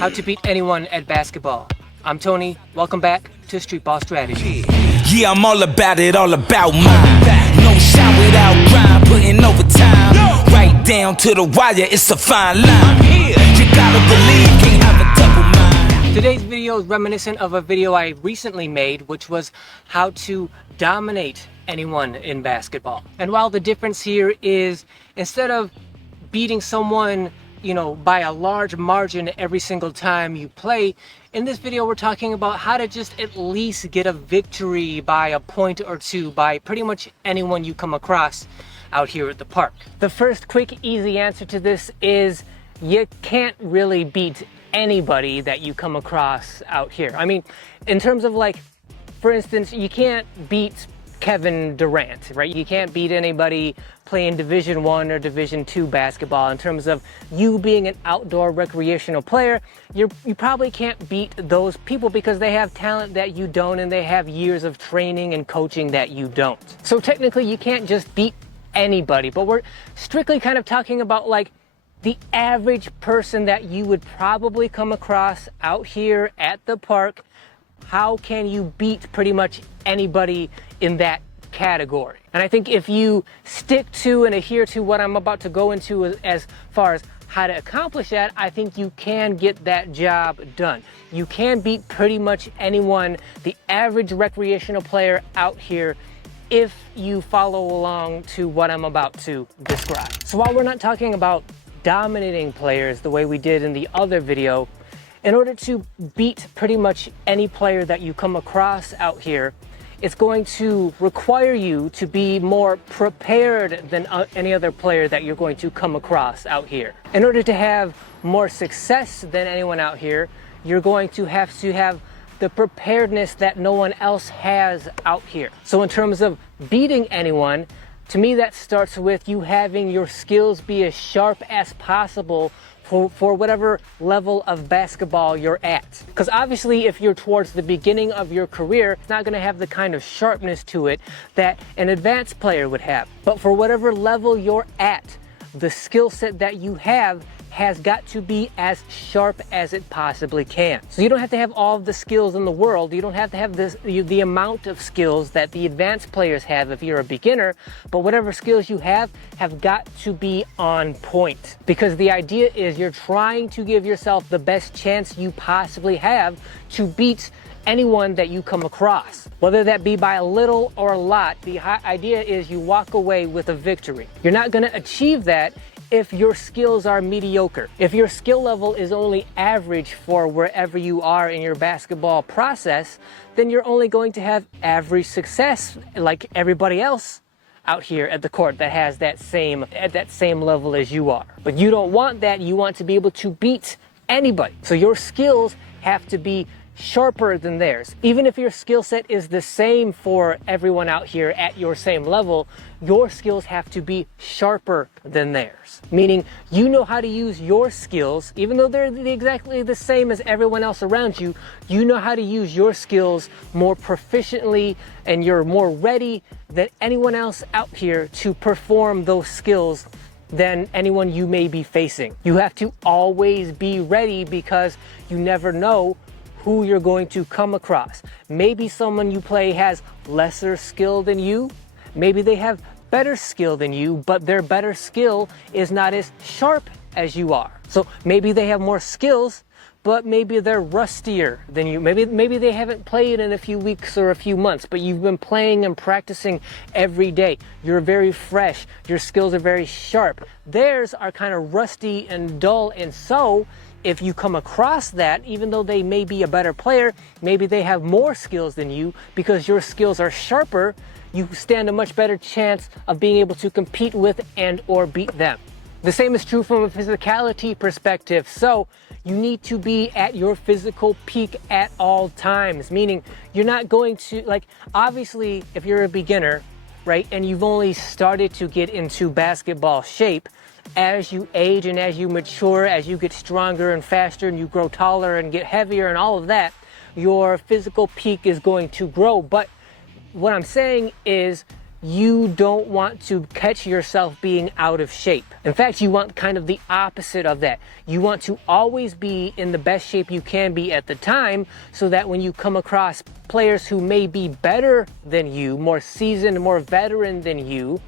How to beat anyone at basketball. I'm Tony. Welcome back to Streetball Strategy. Yeah, I'm all about it, all about mine. No shot without grind, putting overtime. Right down to the wire, it's a fine line. You gotta believe, can't have a double mind. Today's video is reminiscent of a video I recently made, which was how to dominate anyone in basketball. And while the difference here is, instead of beating someone, by a large margin every single time you play, in this video we're talking about how to just at least get a victory by a point or two by pretty much anyone you come across out here at the park. The first quick, easy answer to this is you can't really beat anybody that you come across out here. I mean, in terms of, like, for instance, you can't beat Kevin Durant, right? You can't beat anybody playing Division I or Division II basketball. In terms of you being an outdoor recreational player, you probably can't beat those people because they have talent that you don't, and they have years of training and coaching that you don't. So technically you can't just beat anybody, but we're strictly kind of talking about, like, the average person that you would probably come across out here at the park. How can you beat pretty much anybody in that category? And I think if you stick to and adhere to what I'm about to go into as far as how to accomplish that, I think you can get that job done. You can beat pretty much anyone, the average recreational player out here, if you follow along to what I'm about to describe. So while we're not talking about dominating players the way we did in the other video, in order to beat pretty much any player that you come across out here, it's going to require you to be more prepared than any other player that you're going to come across out here. In order to have more success than anyone out here, you're going to have the preparedness that no one else has out here. So in terms of beating anyone, to me that starts with you having your skills be as sharp as possible for whatever level of basketball you're at. Because obviously if you're towards the beginning of your career, it's not going to have the kind of sharpness to it that an advanced player would have. But for whatever level you're at, the skill set that you have has got to be as sharp as it possibly can. So you don't have to have all of the skills in the world. You don't have to have the amount of skills that the advanced players have if you're a beginner, but whatever skills you have got to be on point. Because the idea is you're trying to give yourself the best chance you possibly have to beat anyone that you come across. Whether that be by a little or a lot, the idea is you walk away with a victory. You're not going to achieve that if your skills are mediocre. If your skill level is only average for wherever you are in your basketball process, then you're only going to have average success like everybody else out here at the court that has that same level as you are. But you don't want that. You want to be able to beat anybody. So your skills have to be sharper than theirs. Even if your skill set is the same for everyone out here at your same level, your skills have to be sharper than theirs. Meaning you know how to use your skills, even though they're exactly the same as everyone else around you, you know how to use your skills more proficiently, and you're more ready than anyone else out here to perform those skills than anyone you may be facing. You have to always be ready because you never know who you're going to come across. Maybe someone you play has lesser skill than you. Maybe they have better skill than you, but their better skill is not as sharp as you are. So maybe they have more skills, but maybe they're rustier than you. Maybe they haven't played in a few weeks or a few months, but you've been playing and practicing every day. You're very fresh. Your skills are very sharp. Theirs are kind of rusty and dull, and so if you come across that, even though they may be a better player, maybe they have more skills than you, because your skills are sharper, you stand a much better chance of being able to compete with and or beat them. The same is true from a physicality perspective. So you need to be at your physical peak at all times, meaning you're not going to, like, obviously if you're a beginner, right, and you've only started to get into basketball shape, as you age and as you mature, as you get stronger and faster and you grow taller and get heavier and all of that, your physical peak is going to grow. But what I'm saying is you don't want to catch yourself being out of shape. In fact, you want kind of the opposite of that. You want to always be in the best shape you can be at the time, so that when you come across players who may be better than you, more seasoned, more veteran than you,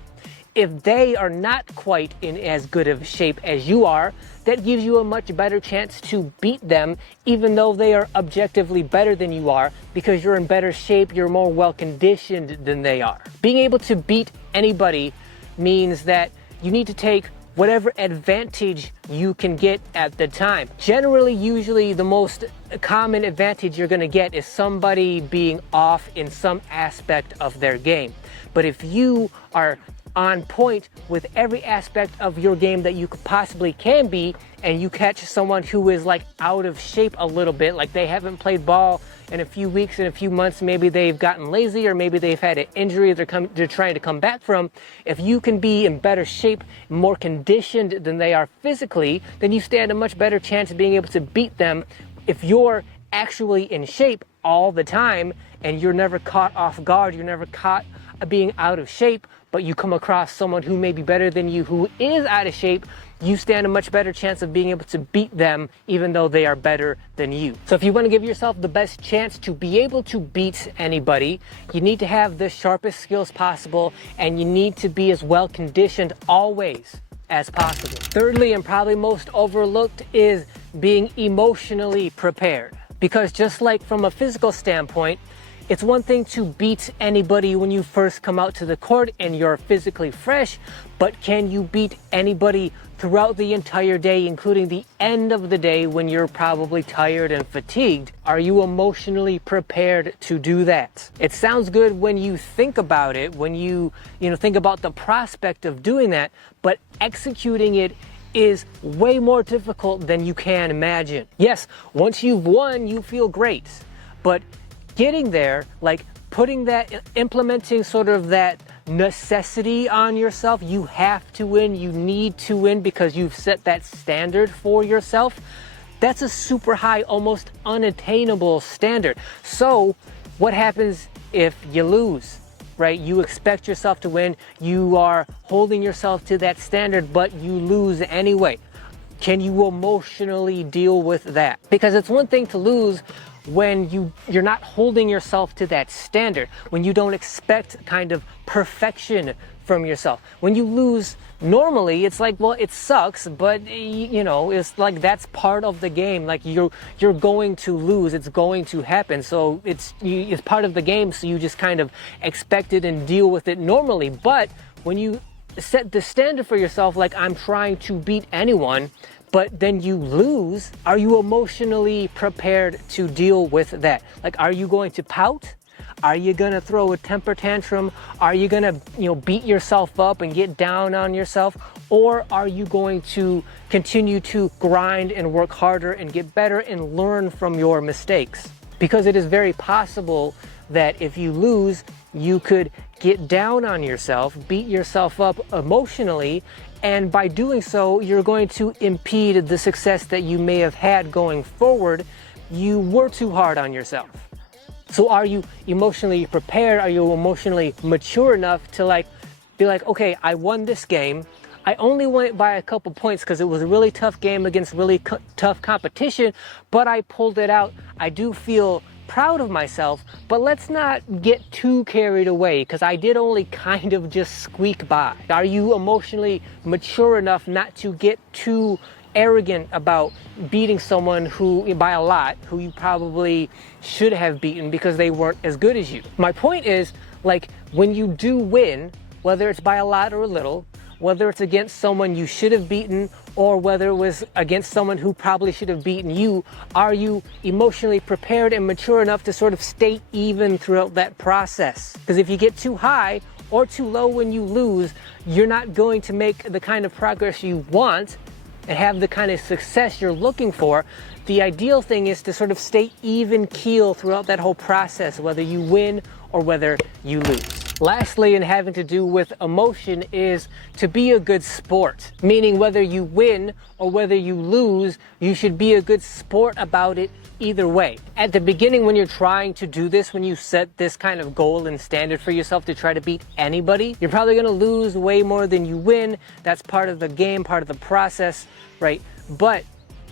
if they are not quite in as good of shape as you are, that gives you a much better chance to beat them, even though they are objectively better than you are, because you're in better shape, you're more well-conditioned than they are. Being able to beat anybody means that you need to take whatever advantage you can get at the time. Generally, usually the most common advantage you're gonna get is somebody being off in some aspect of their game. But if you are on point with every aspect of your game that you possibly can be, and you catch someone who is like out of shape a little bit, like they haven't played ball in a few weeks, in a few months, maybe they've gotten lazy, or maybe they've had an injury they're trying to come back from. If you can be in better shape, more conditioned than they are physically, then you stand a much better chance of being able to beat them. If you're actually in shape all the time and you're never caught off guard, you're never caught being out of shape, but you come across someone who may be better than you who is out of shape, you stand a much better chance of being able to beat them, even though they are better than you. So if you want to give yourself the best chance to be able to beat anybody, you need to have the sharpest skills possible, and you need to be as well conditioned always as possible. Thirdly, and probably most overlooked, is being emotionally prepared. Because just like from a physical standpoint, it's one thing to beat anybody when you first come out to the court and you're physically fresh, but can you beat anybody throughout the entire day, including the end of the day when you're probably tired and fatigued? Are you emotionally prepared to do that? It sounds good when you think about it, when you think about the prospect of doing that, but executing it is way more difficult than you can imagine. Yes, once you've won, you feel great, but getting there, like implementing sort of that necessity on yourself, you have to win, you need to win because you've set that standard for yourself, that's a super high, almost unattainable standard. So what happens if you lose, right? You expect yourself to win, you are holding yourself to that standard, but you lose anyway. Can you emotionally deal with that? Because it's one thing to lose when you're not holding yourself to that standard, when you don't expect kind of perfection from yourself. When you lose normally, it's like, well, it sucks, but it's like that's part of the game. Like you're going to lose, it's going to happen. So it's part of the game, so you just kind of expect it and deal with it normally. But when you set the standard for yourself, like I'm trying to beat anyone, but then you lose, are you emotionally prepared to deal with that? Like, are you going to pout? Are you gonna throw a temper tantrum? Are you gonna, beat yourself up and get down on yourself? Or are you going to continue to grind and work harder and get better and learn from your mistakes? Because it is very possible that if you lose, you could get down on yourself, beat yourself up emotionally, and by doing so, you're going to impede the success that you may have had going forward. You were too hard on yourself. So are you emotionally prepared? Are you emotionally mature enough to be like, okay, I won this game. I only won it by a couple points because it was a really tough game against really tough competition, but I pulled it out. I do feel proud of myself, but let's not get too carried away because I did only kind of just squeak by. Are you emotionally mature enough not to get too arrogant about beating someone who, by a lot, who you probably should have beaten because they weren't as good as you? My point is, like, when you do win, whether it's by a lot or a little, whether it's against someone you should have beaten or whether it was against someone who probably should have beaten you, are you emotionally prepared and mature enough to sort of stay even throughout that process? Because if you get too high or too low when you lose, you're not going to make the kind of progress you want and have the kind of success you're looking for. The ideal thing is to sort of stay even keel throughout that whole process, whether you win or whether you lose. Lastly, and having to do with emotion, is to be a good sport. Meaning whether you win or whether you lose, you should be a good sport about it either way. At the beginning, when you're trying to do this, when you set this kind of goal and standard for yourself to try to beat anybody, you're probably gonna lose way more than you win. That's part of the game, part of the process, right? But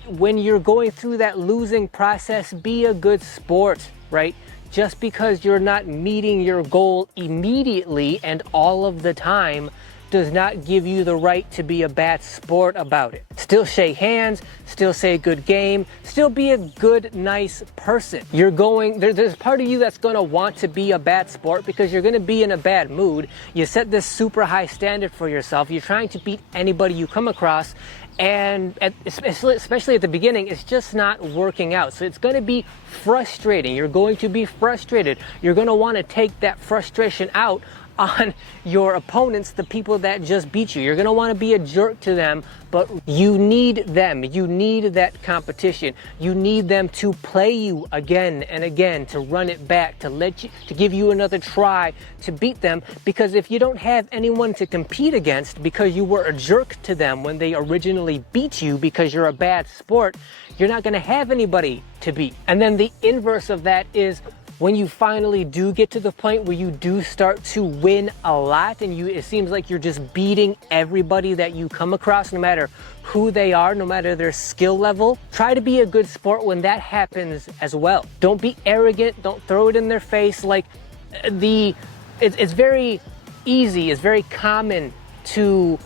when you're going through that losing process, be a good sport, right? Just because you're not meeting your goal immediately and all of the time does not give you the right to be a bad sport about it. Still shake hands, still say good game, still be a good, nice person. There's part of you that's gonna want to be a bad sport because you're gonna be in a bad mood. You set this super high standard for yourself. You're trying to beat anybody you come across, and especially at the beginning, it's just not working out. So it's going to be frustrating. You're going to be frustrated. You're going to want to take that frustration out on your opponents, the people that just beat you. You're going to want to be a jerk to them, but you need them. You need that competition. You need them to play you again and again, to run it back, to give you another try to beat them. Because if you don't have anyone to compete against because you were a jerk to them when they originally beat you because you're a bad sport, you're not going to have anybody to beat. And then the inverse of that is when you finally do get to the point where you do start to win a lot and it seems like you're just beating everybody that you come across, no matter who they are, no matter their skill level, try to be a good sport when that happens as well. Don't be arrogant, don't throw it in their face. Like it's very easy, it's very common to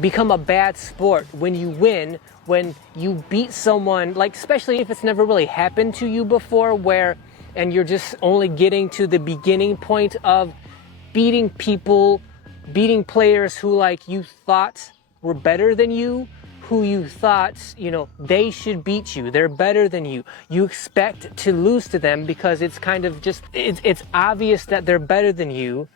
become a bad sport when you win, when you beat someone, like especially if it's never really happened to you before, and you're just only getting to the beginning point of beating people, beating players who like you thought were better than you, who you thought, they should beat you. They're better than you. You expect to lose to them because it's kind of just, it's obvious that they're better than you.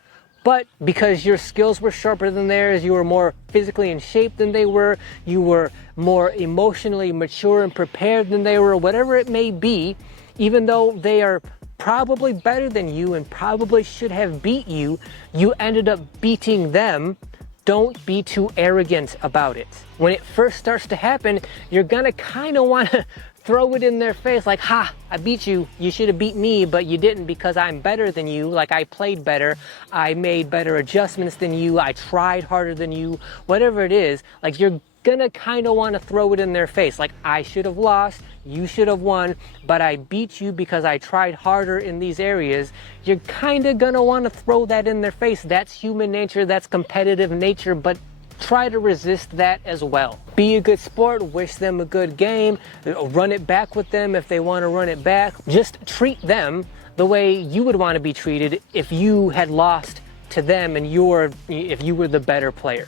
But because your skills were sharper than theirs, you were more physically in shape than they were, you were more emotionally mature and prepared than they were, whatever it may be, even though they are probably better than you and probably should have beat you, you ended up beating them. Don't be too arrogant about it. When it first starts to happen, you're gonna kind of want to throw it in their face like, ha, I beat you. You should have beat me, but you didn't because I'm better than you. Like I played better. I made better adjustments than you. I tried harder than you. Whatever it is, like you're gonna kind of want to throw it in their face. Like I should have lost, you should have won, but I beat you because I tried harder in these areas. You're kind of gonna want to throw that in their face. That's human nature, that's competitive nature, but try to resist that as well. Be a good sport, wish them a good game, run it back with them if they want to run it back. Just treat them the way you would want to be treated if you had lost to them and if you were the better player.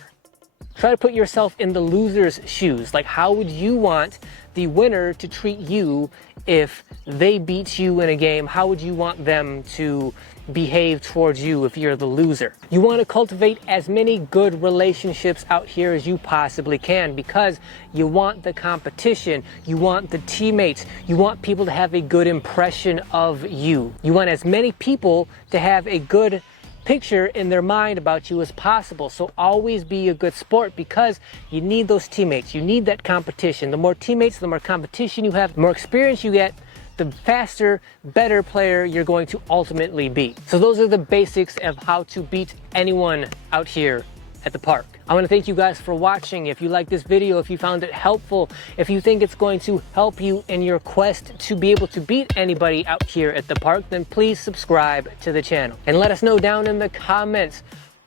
Try to put yourself in the loser's shoes. Like, how would you want the winner to treat you if they beat you in a game? How would you want them to behave towards you if you're the loser? You want to cultivate as many good relationships out here as you possibly can because you want the competition, you want the teammates, you want people to have a good impression of you. You want as many people to have a good picture in their mind about you as possible. So always be a good sport because you need those teammates. You need that competition. The more teammates, the more competition you have, the more experience you get, the faster, better player you're going to ultimately be. So those are the basics of how to beat anyone out here at the park. I want to thank you guys for watching. If you like this video, if you found it helpful, if you think it's going to help you in your quest to be able to beat anybody out here at the park, then please subscribe to the channel. And let us know down in the comments,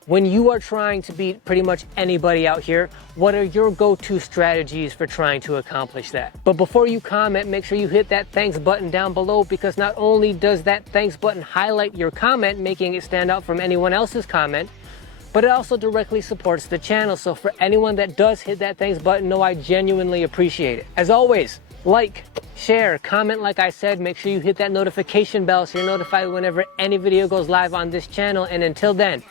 when you are trying to beat pretty much anybody out here, what are your go-to strategies for trying to accomplish that? But before you comment, make sure you hit that thanks button down below, because not only does that thanks button highlight your comment, making it stand out from anyone else's comment, but it also directly supports the channel. So for anyone that does hit that thanks button, know I genuinely appreciate it. As always, like, share, comment like I said. Make sure you hit that notification bell so you're notified whenever any video goes live on this channel. And until then,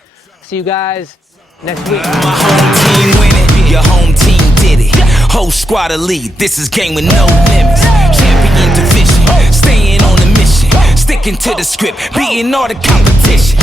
see you guys next week. My home team winning, your home team did it. Whole squad elite, this is game with no limits. Champion division, staying on the mission, sticking to the script, beating all the competition.